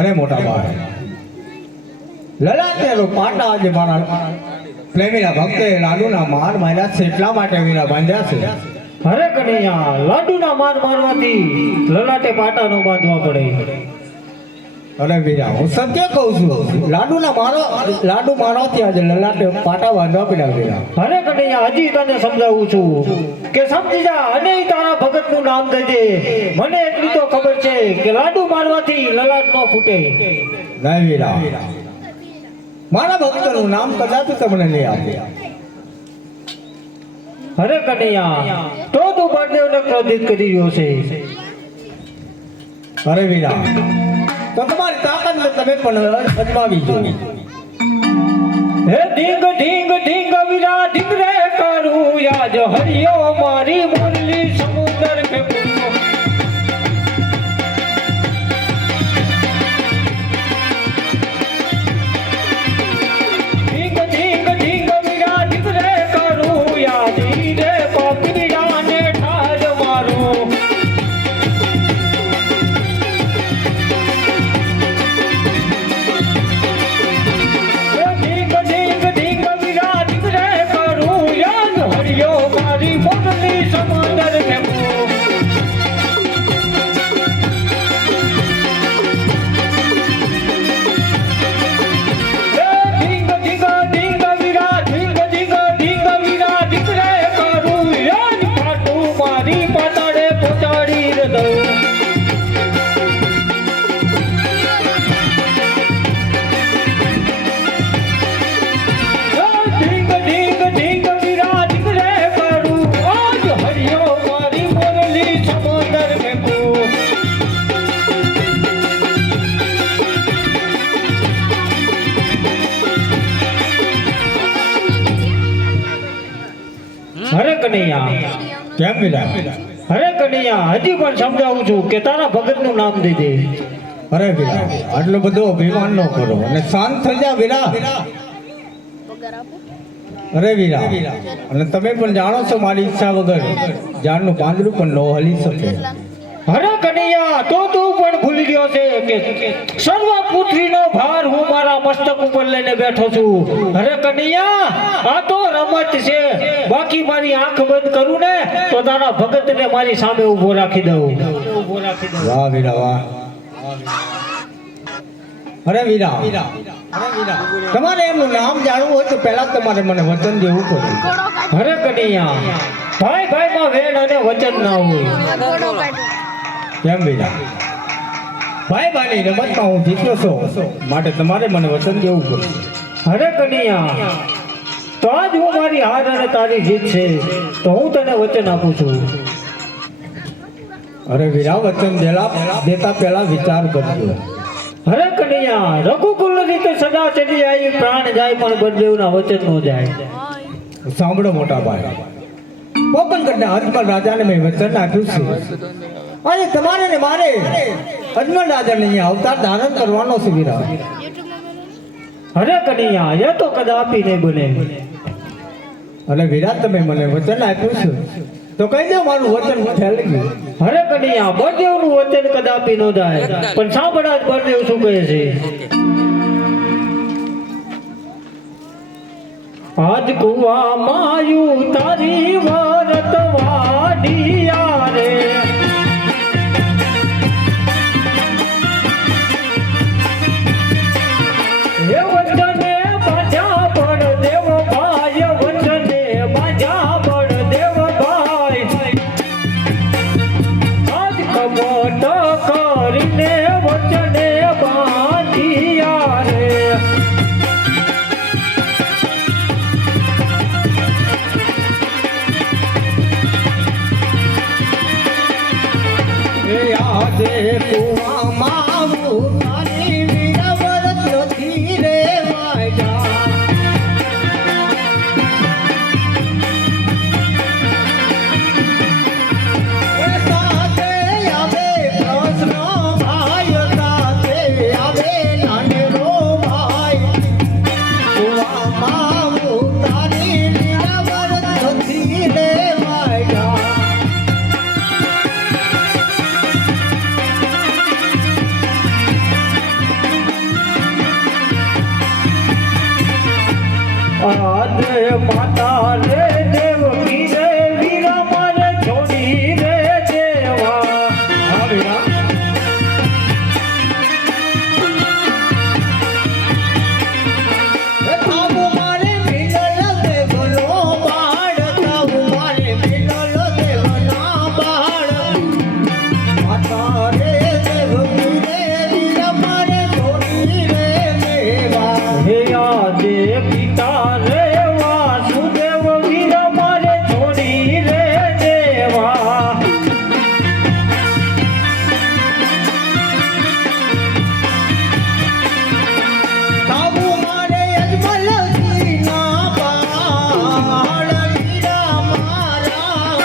અરે મોટા ભાઈ લલાટેલો પાટા આજે મારા પ્રેમીના ભક્તે લાડુના માર માર્યા છે એટલા માટે વીરા બાંધ્યા છે. અરે કનૈયા લાડુના માર મારવાથી લલાટે પાટા નો બાંધવા પડે. અરે વીરા હું સત્ય કહું છું, લાડુ મારવાથી આજે લલાટે પાટા બાંધવા પડ્યા વીરા. અરે કનૈયા હજી તને સમજાવું છું કે સમજી જા અને તારા ભગત નું નામ દેજે. મને એટલી તો ખબર છે કે લાડુ મારવાથી લલાટ ન ફૂટે. નહીં વીરા, મારા ભક્તનું નામ કદાચ તમને નહીં આપે. અરે કનૈયા તો તું બળદેવને ક્રોધિત કરી રહ્યો છે. અરે વીરા તો તમારી તાકાત તમે પણ અજમાવી જોઈએ. હે ઢીંગ ઢીંગ ઢીંગ વીરા ઢીંગરે કરું યાદ હરિયો મારી મુરલી સમુદ્ર કે ઢીંગ ઢીંગ ઢીંગ વીરા ઢીંગરે કરું યાદ રે પકડિયાને ઠાર મારું. ઢીંગ ઢીંગ ઢીંગ વીરા ઢીંગરે કરું યાદ કનૈયા કેમ વીરા? અરે કનૈયા હજી પણ સમજાવું છું કે તારા ભગતનું નામ દઈ દે. અરે વીરા, આટલો બધો અભિમાન ન કરો અને શાંત થઈ જા વીરા. અરે વીરા, અને તમે પણ જાણો છો મારી ઈચ્છા વગર ઝાડનું પાંદડું પણ ન હલી શકે. અરે કનૈયા તો તું પણ ભૂલી ગયો છે કે સર્વ પૃથ્વીનો ભાર હું મારા મસ્તક ઉપર લઈને બેઠો છું. અરે કનૈયા આ તો રમત છે, બાકી મારી આંખ બંધ કરું ને તો તારા ભગતને મારી સામે ઊભો રાખી દઉં. વાહ વીરા વાહ. અરે વીરા, તમારે એમનું નામ જાણવું હોય તો પહેલા તમારે મને વચન દેવું પડે. અરે કનૈયા ભાઈ ભાઈમાં વેણ અને વચન ના હોય. કેમ વીરા? ભાઈ ભાઈની રમતમાં હું જીત્યો છું, માટે તમારે મને વચન દેવું પડે. અરે કનૈયા તો આજ હું મારી હાર અને તારી જીત છે તો હું તને વચન આપું છું. અરે વીરા, વચન દેતા પહેલા વિચાર કરજો. અરે કનૈયા રઘુકુલ રીતે સદા ચડી આવી પ્રાણ જાય પણ બળદેવના વચન નો જાય. સાંભળો મોટા ભાઈ, પોકણગઢના અજમલ રાજાને મેં વચન આપ્યું છે. આજે તમારે ને મારે અજમલ રાજાને અહીંયા અવતાર ધારણ કરવાનો છે વીરા. અરે કનૈયા એ તો કદાપી નહીં બને. અને વીરા, તમે મને વચન આપ્યું છે તો કહી દો મારું વચન ફેલી ગયું. અરે કનૈયા બળદેવનું વચન કદાપી નો જાય, પણ સાંભળા જ બળદેવ શું કહે છે. આજ કુવા માયું તારી વરત વાડિયા રે એ વચને બાજા પણ દેવ ભાઈ, વચને બાજા પણ દેવ ભાઈ. આજ કપટ કરીને વચને બાંધિયા રે. એ આજે કુવામાં આવું તારી વીરા વરત નથી રે વાજા. એ સાથે આવે પ્રશ્ન ભાઈ, સાથે આવે નાનેરો ભાઈ. કુવામાં આવું તારી વીરા વરત નથી રે વાજા. આદે માતા રે દેવકી રે વીરા મારે છોડી રે દેવા. હા વીરા, તાવું મારે મિલલ દેવનો બાળ, તાવું મારે મિલલ દેવના બાળ. માતા રે દેવકી રે વીરા મારે છોડી રે દેવા. હે આદે પિતા રે વાસુદેવ વીરા મારે છોડી રે દેવા. તાવું મારે અજમલજીના બાળ, વીરા મારા.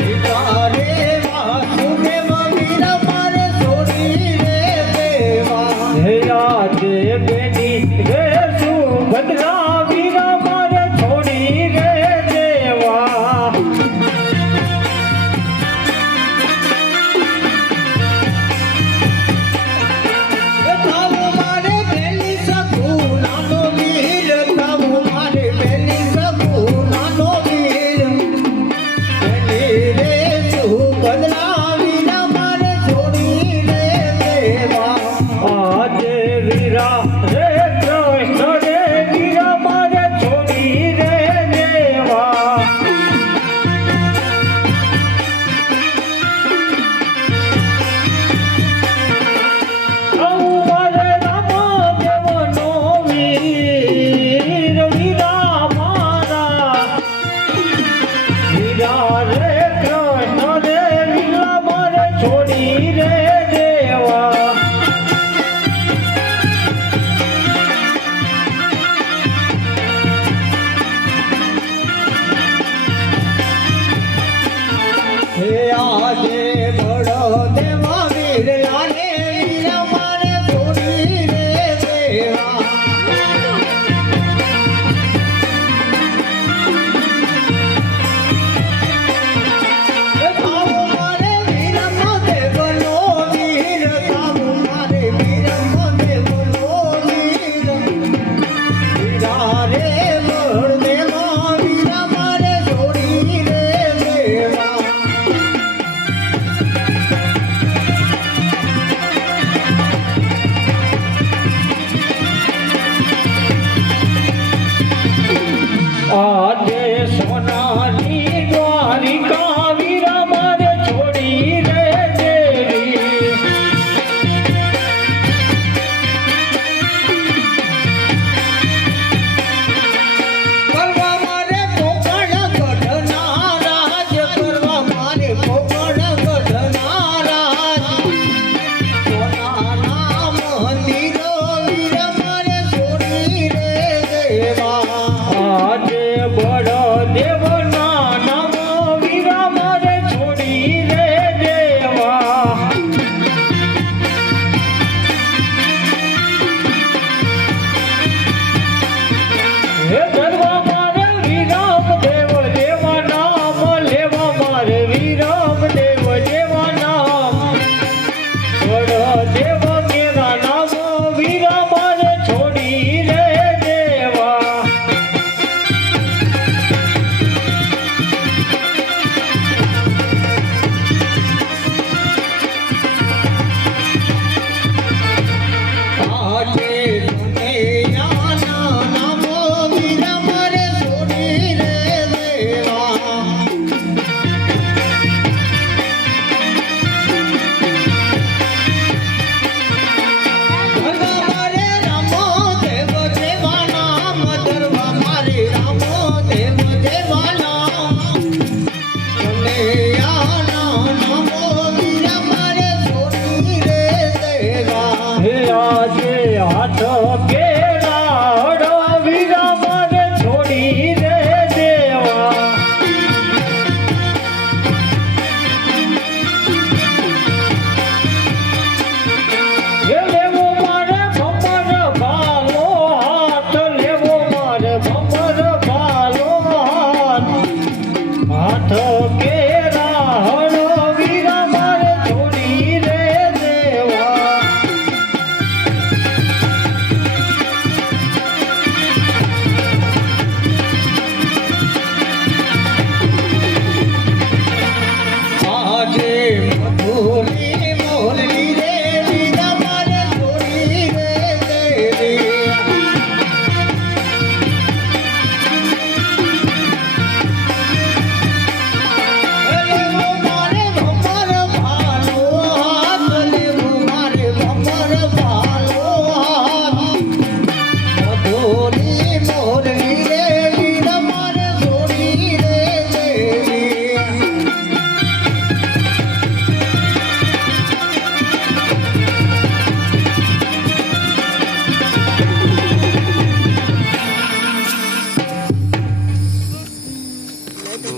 પિતા રે વાસુદેવ વીરા મારે છોડી રે દેવા. હે આદે બેની રે સુભદ્રા વીરા મારે છોડી રે દેવા. તાવું મારે બેલી શકું નાનો વીર, તાવું મારે બેલી શકું નાનો વીર. બેલી રે સુભદ્રા વીરા મારે છોડી રે દેવા. આદે વીરા રે વીર મારે છોડી રે દેવા આજે બળ દેવના નામ વીરા મારે છોડી રે દેવા હે ગરવા મારે વિરામ દેવ દેવા નામ લેવા મારે વિરામ દેવ દેવા નામ બળ દેવ કેરા નામ વીરા મારે છોડી રે દેવા આજે કનૈયાના નામ વીર મારે છોડી રે દેવા ધરવા મારે રામો દેવ દેવા નામ ધરવા મારે રામો દેવ દેવા નામ કનૈયાના નામ વીર મારે છોડી રે દેવા હે આજે હાથ કેરા વીરા મારે છોડી રે દેવા હે લેવો મારે ભમર ભાલો હાથ લેવો મારે ભમર ભાલો હાથ કેરા વીરા મારે છોડી રે દેવા આજે મધુરી મોરલી રે વીર મારે છોડી રે દેવી લેવો મારે ભમર ભાલો હાથ લેવું મારે ભમર ભાલો હાથ મધુરી મોરલી રે વીર મારે છોડી રે દેવી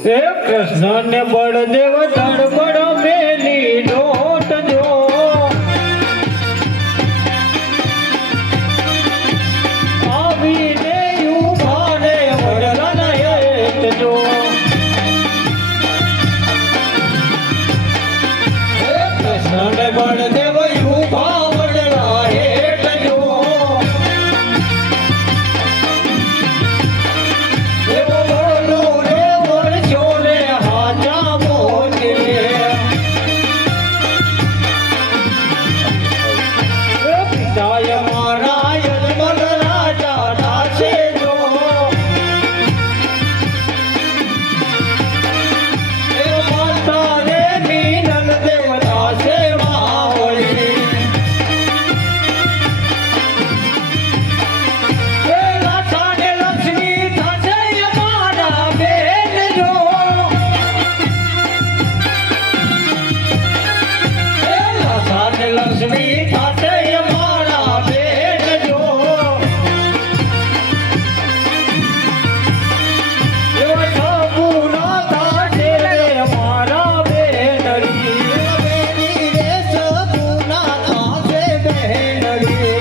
હે કૃષ્ણ ને બળદેવ ધડબડ મેલી ડોટ જો આવીને ઉભા રે વડલાના હેત જો હે કૃષ્ણ ને બળદેવ ઉભા વડલા હેત જો એવો બોલો રે વરજો રે હાજા મોજે એ પિતાય મારા યજમલ રાજા દાસે જો એ માતા રે મીનલ દેવતા સેવા વળી એ લાઠા ને લક્ષ્મી થાશે અમારા બેન જો એ લાઠા ને લક્ષ્મી થાશે અમારા બેન જો એવા સાબુના થાશે રે અમારા બેનડી બેની રે સપના થાશે બહેનડી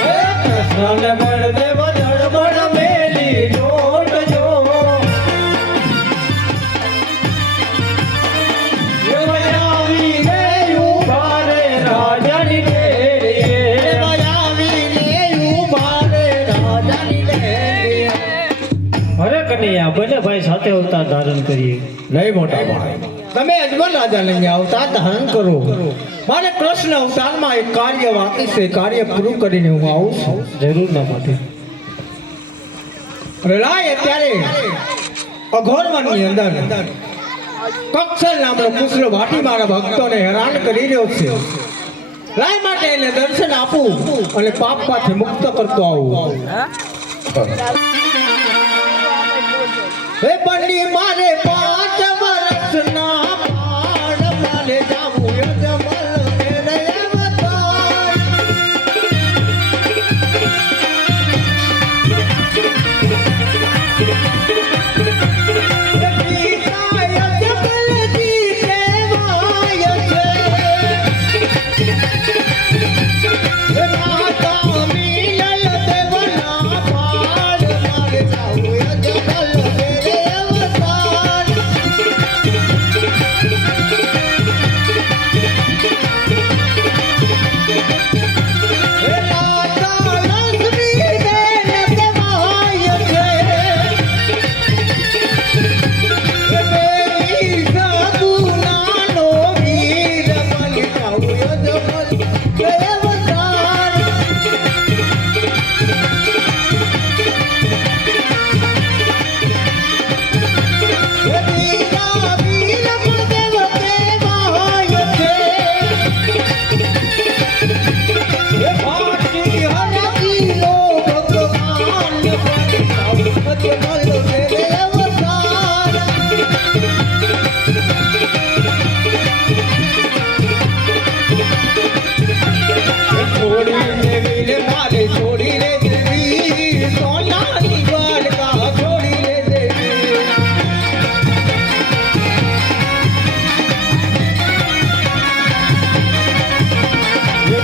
હે કૃષ્ણ ને બળદેવ ધડબડ મેલી ડોટ જો એવા આવીને ઉભા રે રાજાની ડેરીએ. આવીને ઉભા રે રાજાની ડેરીએ. અરે કનૈયા બંને ભાઈ સાથે અવતાર ધારણ કરીએ. નહીં મોટા ભાઈ તમે અજમલ રાજાને અહીંયા અવતાર ધારણ કરો મારે કૃષ્ણ અવતારમાં એક કાર્ય બાકી છે કાર્ય પૂરું કરીને હું આવું છું જરૂર ના માટે પ્રલય અત્યારે અઘોરવનની અંદર કક્ષલ નામનો કૃષ્ણ વાટી મારા ભક્તોને હેરાન કરી રહ્યો છે લાય માટે એને દર્શન આપું અને પાપમાંથી મુક્ત કરતો આવું હે બંડી મારે 5 વર્ષના પાડ મારે જાવું યજમલ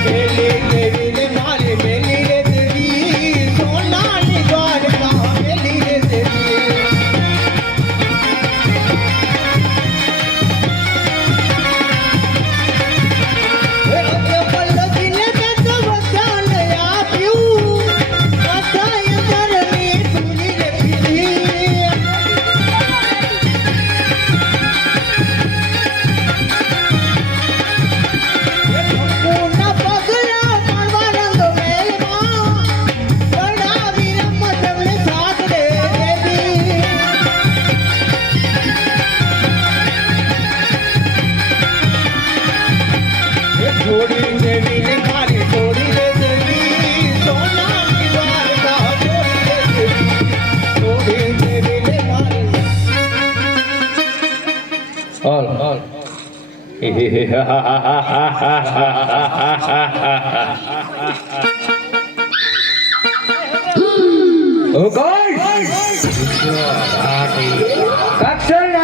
મેલી દેવીને મારી મેલી રે દેવી સોનાની દ્વારકા મેલી રે દેવી છોડી દેવીને મારી છોડી રે દેવી સોનાની દ્વારકા છોડી દેવીને મારી હાલ ઓ ગોડ કક્ષલ